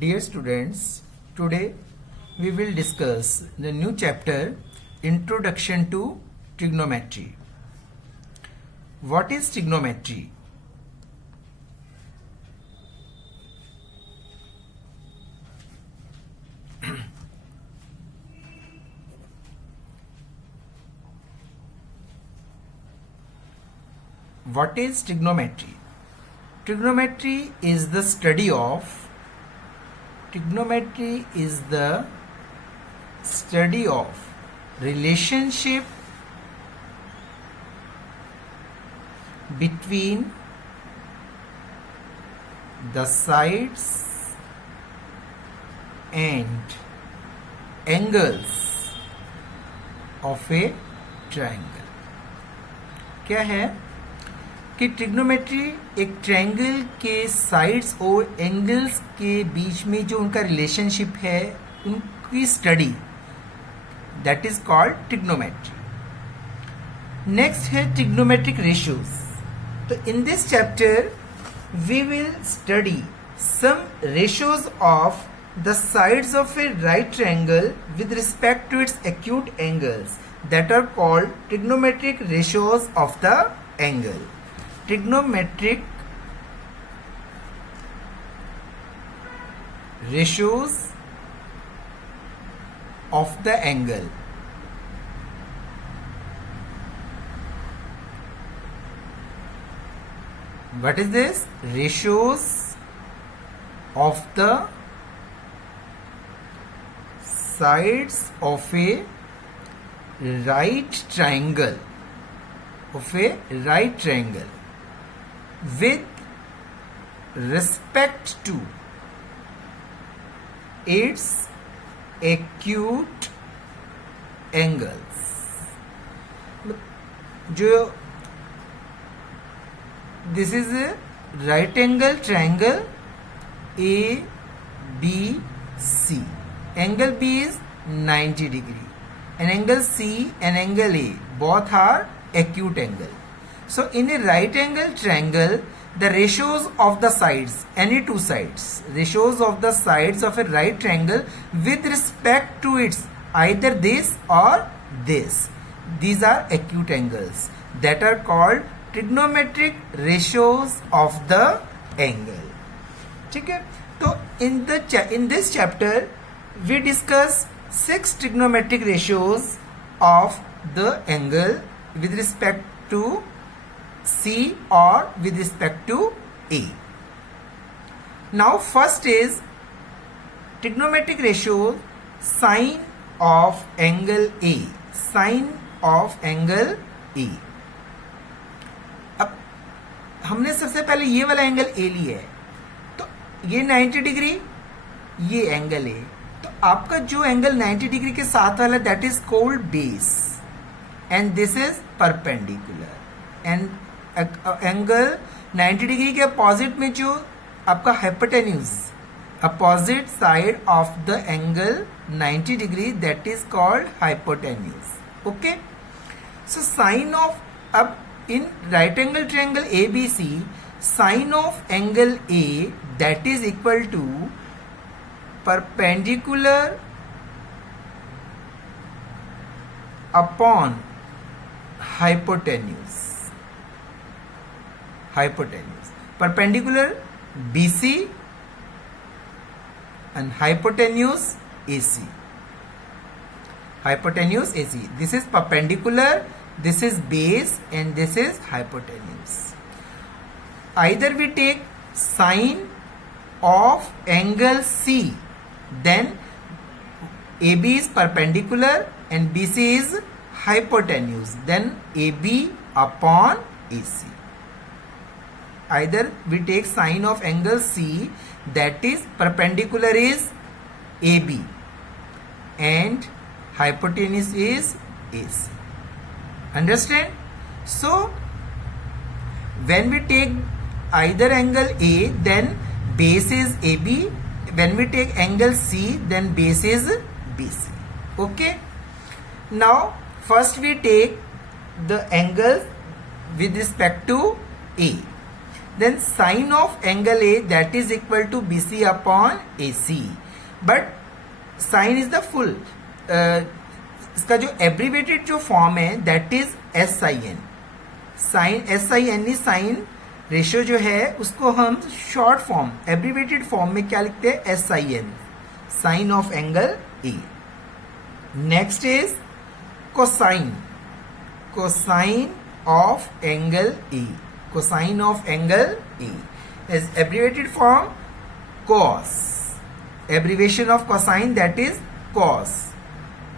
Dear students, today we will discuss the new chapter Introduction to Trigonometry. What is trigonometry? What is trigonometry? Trigonometry is the study of relationship between the sides and angles of a triangle. क्या है कि trigonometry एक triangle के sides और angles के बीच में जो उनका रिलेशनशिप है उनकी study, that is called trigonometry. Next है ट्रिग्नोमेट्रिक रेशियोज. तो in this chapter we will study some ratios of the sides of a right triangle with respect to its acute angles that are called trigonometric ratios of the angle. Trigonometric ratios of the angle. What is this? Ratios of the sides of a right triangle. With respect to its acute angles. जो this is a right angle triangle ABC. Angle B is 90 degree and angle C and angle A both are acute angle. So in a right angle triangle, the ratios of the sides, any two sides, ratios of the sides of a right triangle with respect to its either this or this, these are acute angles that are called trigonometric ratios of the angle. ठीक है. तो in this chapter we discuss 6 trigonometric ratios of the angle with respect to C or with respect to A. Now first is trigonometric ratio sine of angle A. Sine of angle A. अब हमने सबसे पहले ये वाला angle A लिया है, तो ये 90 डिग्री, ये एंगल A. तो आपका जो एंगल 90 डिग्री के साथ वाला that is called base and this is perpendicular and angle 90 degree के अपोजिट में जो आपका hypotenuse opposite side of the angle 90 degree that is called hypotenuse. Okay. So sine of, अब in right angle triangle ABC sine of angle A that is equal to perpendicular upon hypotenuse. Perpendicular BC and hypotenuse AC. This is perpendicular, this is base and this is hypotenuse. Either we take sine of angle C, then AB is perpendicular and BC is hypotenuse, then AB upon AC. Either we take sine of angle C, that is perpendicular is AB and hypotenuse is AC. Understand? So when we take either angle A, then base is AB. When we take angle C, then base is BC. Okay. Now first we take the angle with respect to A. then sine of angle A that is equal to BC upon AC. But sine is the full, इसका जो abbreviated जो form है that is SIN. Sine SIN sine ratio जो है उसको हम short form abbreviated form में क्या लिखते हैं, SIN, sine of angle A. Next is cosine, cosine of angle A, cosine of angle A is abbreviated form cos. Abbreviation of cosine that is cos.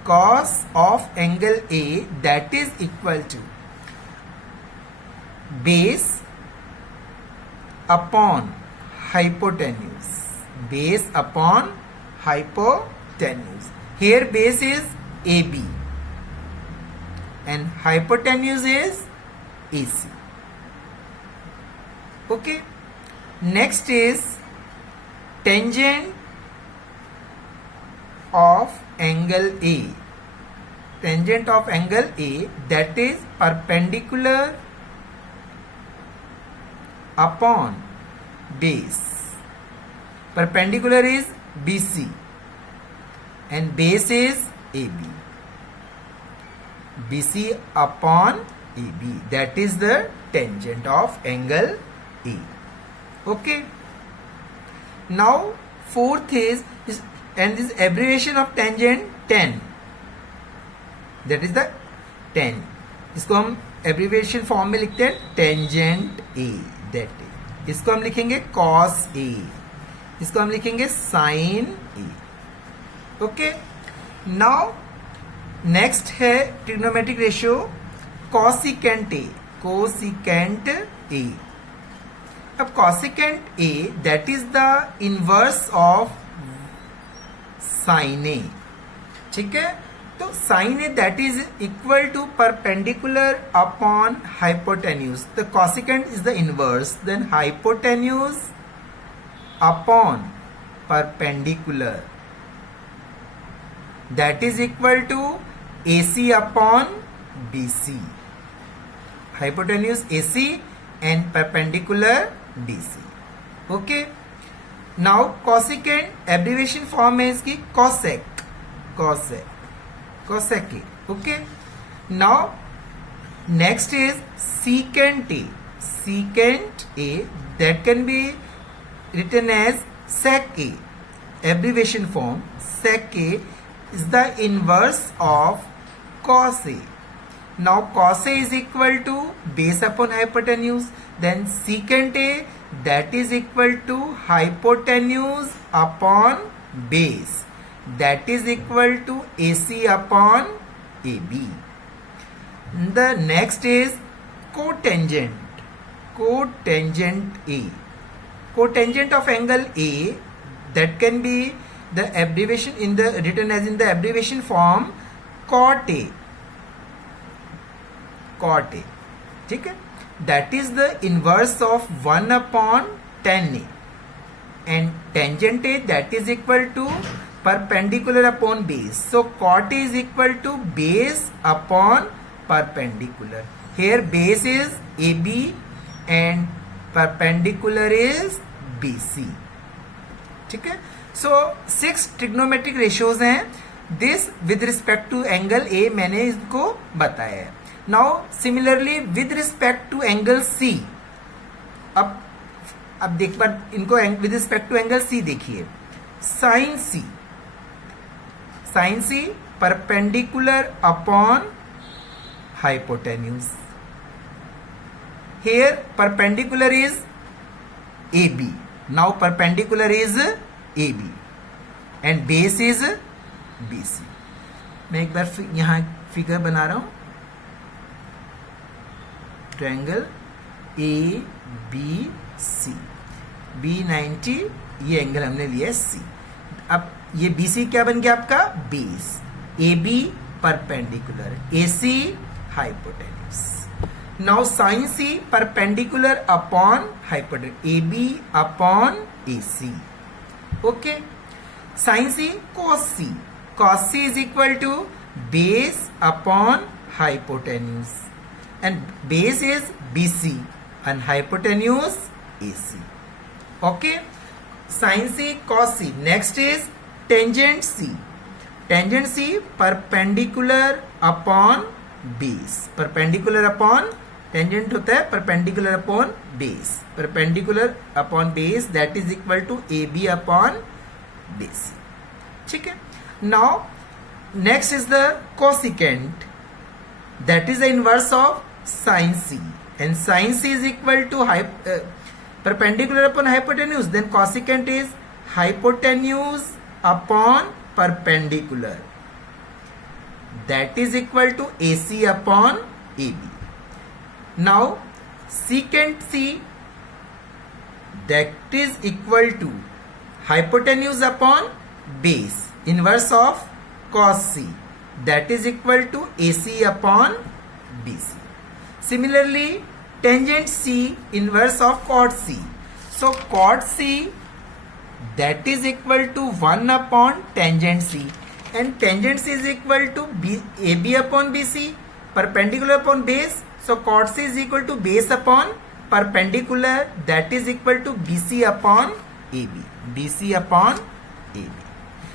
Cos of angle A that is equal to base upon hypotenuse. Base upon hypotenuse. Here base is AB and hypotenuse is AC. Okay. Next is tangent of angle A. Tangent of angle A that is perpendicular upon base. Perpendicular is BC and base is AB. BC upon AB, that is the tangent of angle A. Okay. Now fourth is and this abbreviation of tangent tan, that is the tan. इसको हम abbreviation form में लिखते हैं tangent A, that is. इसको हम लिखेंगे cos A, इसको हम लिखेंगे sin A. Okay. Now next है trigonometric ratio cosecant A. cosecant A. अब cosecant A that is the inverse of sin A. ठीक है. तो sin A that is equal to perpendicular upon hypotenuse. The cosecant is the inverse, then hypotenuse upon perpendicular that is equal to AC upon BC. Hypotenuse AC and perpendicular BC. Okay. Now cosecant abbreviation form है इसकी cosec, cosec, cosec A. Okay. Now next is secant A. Secant A that can be written as sec A. Abbreviation form sec A is the inverse of cos A. Now cos A is equal to base upon hypotenuse, then secant A that is equal to hypotenuse upon base that is equal to AC upon AB. The next is cotangent, cotangent A. Cotangent of angle A that can be the abbreviation in the written as in the abbreviation form cot A, cot A. ठीक है. That is the inverse of 1 upon tan A, and tangent A that is equal to perpendicular upon base. So cot A is equal to base upon perpendicular. Here base is AB and perpendicular is BC. ठीक है. So 6 trigonometric ratios हैं. This with respect to angle A मैंने इसको बताया है. Now similarly with respect to angle C, अब देख पर इनको with respect to angle C देखिए. sin C, sin C perpendicular upon hypotenuse. Here perpendicular is AB. Now perpendicular is AB and base is BC. मैं एक बार यहाँ figure बना रहा हूं. ट्रायंगल ABC, B90 ये एंगल हमने लिया C. अब ये BC क्या बन गया आपका base, AB perpendicular, AC hypotenuse. Now sin C perpendicular upon hypotenuse, AB upon AC. Okay. sin C cos C, cos C is equal to base upon hypotenuse and base is BC and hypotenuse AC. Okay, sin C, cos C. Next is tangent C. Tangent C, perpendicular upon base. Perpendicular upon, tangent होता है perpendicular upon base. Perpendicular upon base, that is equal to AB upon base. ठीक है. Now next is the cosecant, that is the inverse of sin C, and sin C is equal to perpendicular upon hypotenuse, then cosecant is hypotenuse upon perpendicular, that is equal to AC upon AB. Now secant C, that is equal to hypotenuse upon base, inverse of cos C, that is equal to AC upon BC. Similarly, tangent C, inverse of cot C. So cot C, that is equal to 1 upon tangent C, and tangent C is equal to AB upon BC, perpendicular upon base. So cot C is equal to base upon perpendicular, that is equal to BC upon AB. BC upon AB.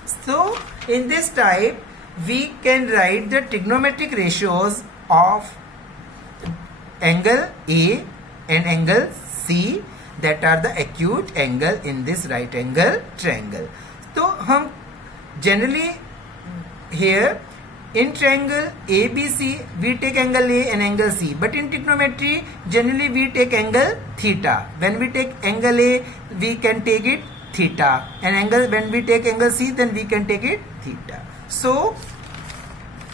So in this type, we can write the trigonometric ratios of angle A and angle C, that are the acute angle in this right angle triangle. So हम generally here in triangle ABC we take angle A and angle C, but in trigonometry generally we take angle theta. When we take angle A, we can take it theta, and angle, when we take angle C, then we can take it theta. So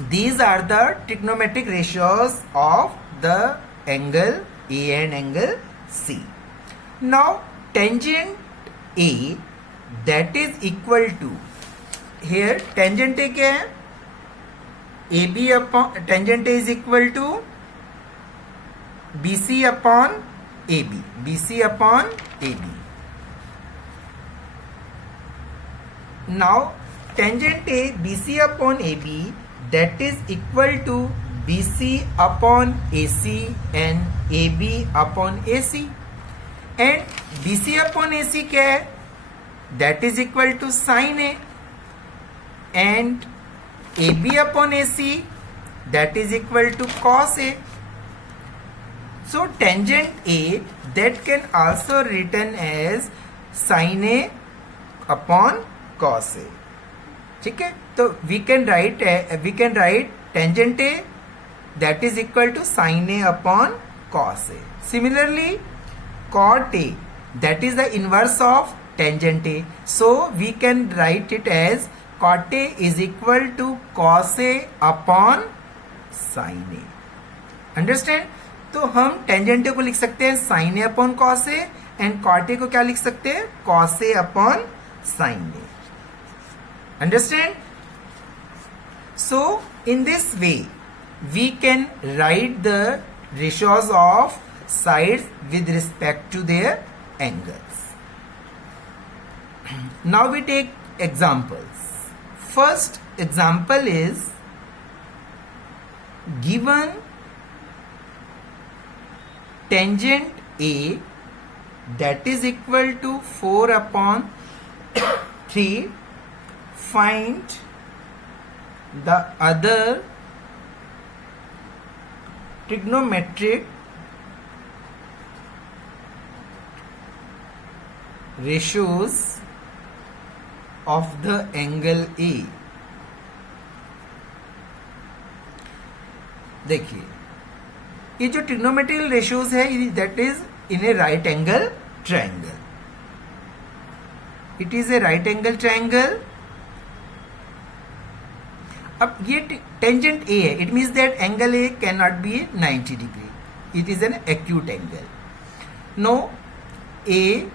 these are the trigonometric ratios of the angle A and angle C. Now tangent A, that is equal to, here tangent A क्या है? AB upon, tangent A is equal to BC upon AB. BC upon AB. Now tangent A, BC upon AB, that is equal to BC upon AC and AB upon AC. And BC upon AC क्या है? That is equal to sin A, and AB upon AC, that is equal to cos A. So tangent A, that can also written as sin A upon cos A. ठीक है, तो we can write tangent A, that is equal to sin A upon cos A. Similarly, cot A, that is the inverse of tangent A, so we can write it as cot A is equal to cos A upon sin A. Understand? तो हम tangent A को लिख सकते हैं sin A upon cos A, and cot A को क्या लिख सकते हैं? cos A upon sin A. Understand? So in this way we can write the ratios of sides with respect to their angles. Now we take examples. First example is given tangent A, that is equal to 4 upon 3, find the other trigonometric ratios of the angle A. देखिए, ये जो trigonometrical ratios है, that is in a right angle triangle. It is a right angle triangle. अब ये tangent A है, it means that angle A cannot नॉट बी 90 degree. It is an acute angle. No A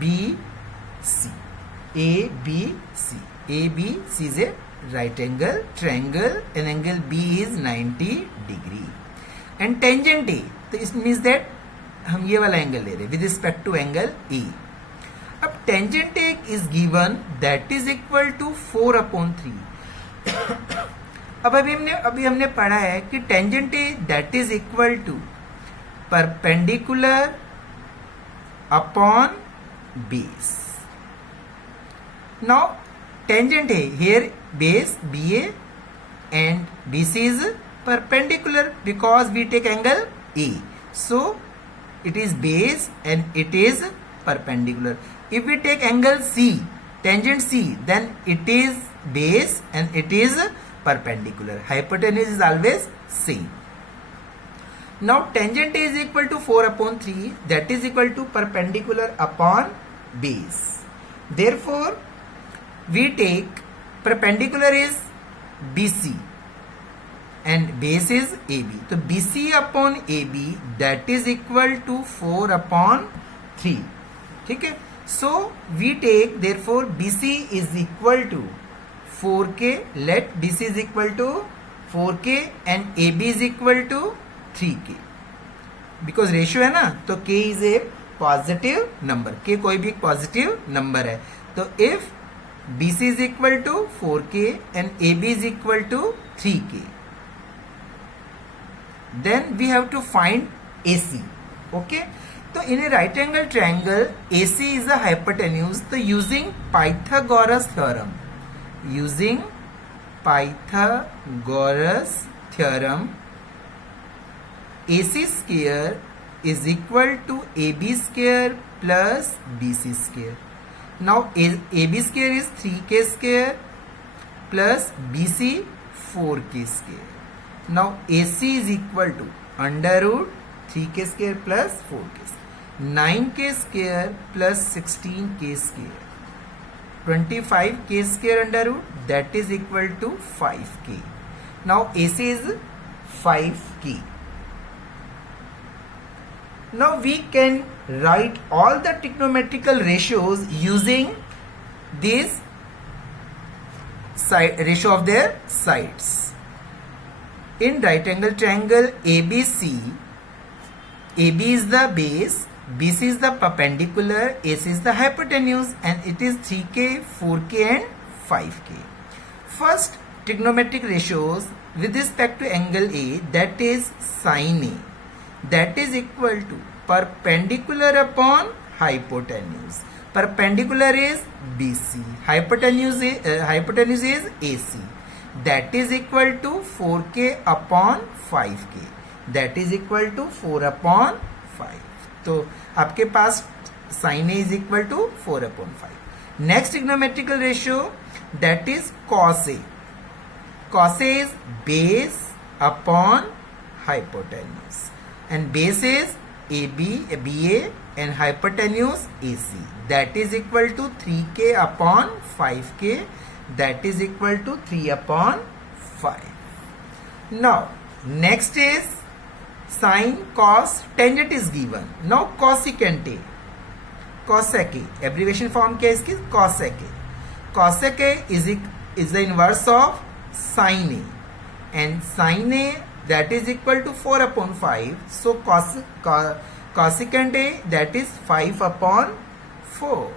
B C, A, B, C. A, B, C is a right angle triangle, and angle B is 90 degree. And tangent A, तो it means that हम ये वाला angle ले रहे हैं with respect to angle A. अब tangent A is given, that is equal to 4 upon 3. अब अभी हमने पढ़ा है कि tangent A that is equal to perpendicular upon base. Now tangent A, here base BA and BC is perpendicular because we take angle A. So it is base and it is perpendicular. If we take angle C, tangent C, then it is base and it is perpendicular. Hypotenuse is always same. Now tangent A is equal to 4 upon 3, that is equal to perpendicular upon base. Therefore we take perpendicular is BC and base is AB. So BC upon AB, that is equal to 4 upon 3. Okay? So we take, therefore BC is equal to 4K. Let BC is equal to 4K and AB is equal to 3K. Because ratio है ना, तो K is a positive number. K कोई भी positive number है. तो if BC is equal to 4K and AB is equal to 3K, then we have to find AC. Okay? So in a right angle triangle, AC is the hypotenuse. So using Pythagoras theorem, AC square is equal to AB square plus BC square. Now AB square is 3K square plus BC 4K square. Now AC is equal to under root 3K square plus 4K square. 9K square plus 16K square. 25K square under root, that is equal to 5K. Now AC is 5K. Now we can write all the trigonometrical ratios using this side ratio of their sides. In right angle triangle ABC, AB is the base, BC is the perpendicular, AC is the hypotenuse, and it is 3K, 4K and 5K. First trigonometric ratios with respect to angle A, that is sin A, that is equal to perpendicular upon hypotenuse. Perpendicular is BC, hypotenuse is AC, that is equal to 4K upon 5K, that is equal to 4 upon 5. तो आपके पास sin A is equal to 4 upon 5. Next trigonometrical ratio, that is cos A. Cos A is base upon hypotenuse, and base is AB, BA and hypotenuse AC, that is equal to 3K upon 5K, that is equal to 3 upon 5. Now next is sin, cos, tangent is given. Now cosecant A, cosec A, abbreviation form क्या है इसकी? Cosec A. Cosec A is the inverse of sin A, and sin A, that is equal to 4 upon 5. So cosecant A, that is 5 upon 4.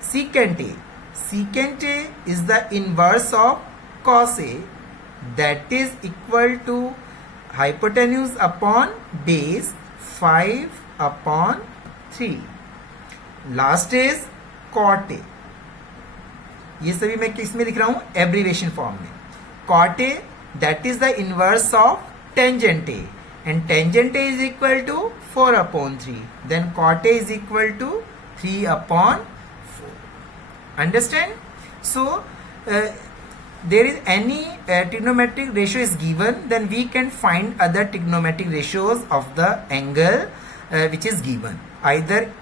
Secant A, secant A is the inverse of cos A, that is equal to hypotenuse upon base 5 upon 3. Last is cot A. ये सभी मैं किस में लिख रहा हूं? Abbreviation form में. Cot A, that is the inverse of tangent A, and tangent A is equal to 4 upon 3. Then cot A is equal to 3 upon 4. Understand? So there is any trigonometric ratio is given, then we can find other trigonometric ratios of the angle which is given, either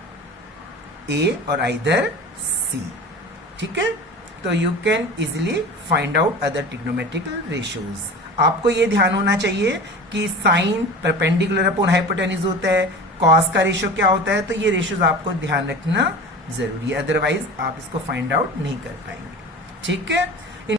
A or either C. ठीक है? तो you can easily find out other trigonometrical ratios. आपको ये ध्यान होना चाहिए कि sign perpendicular upon hypotenuse होता है, कॉस का रेशियो क्या होता है, तो ये रेशियोज आपको ध्यान रखना जरूरी है, अदरवाइज आप इसको फाइंड आउट नहीं कर पाएंगे. ठीक है.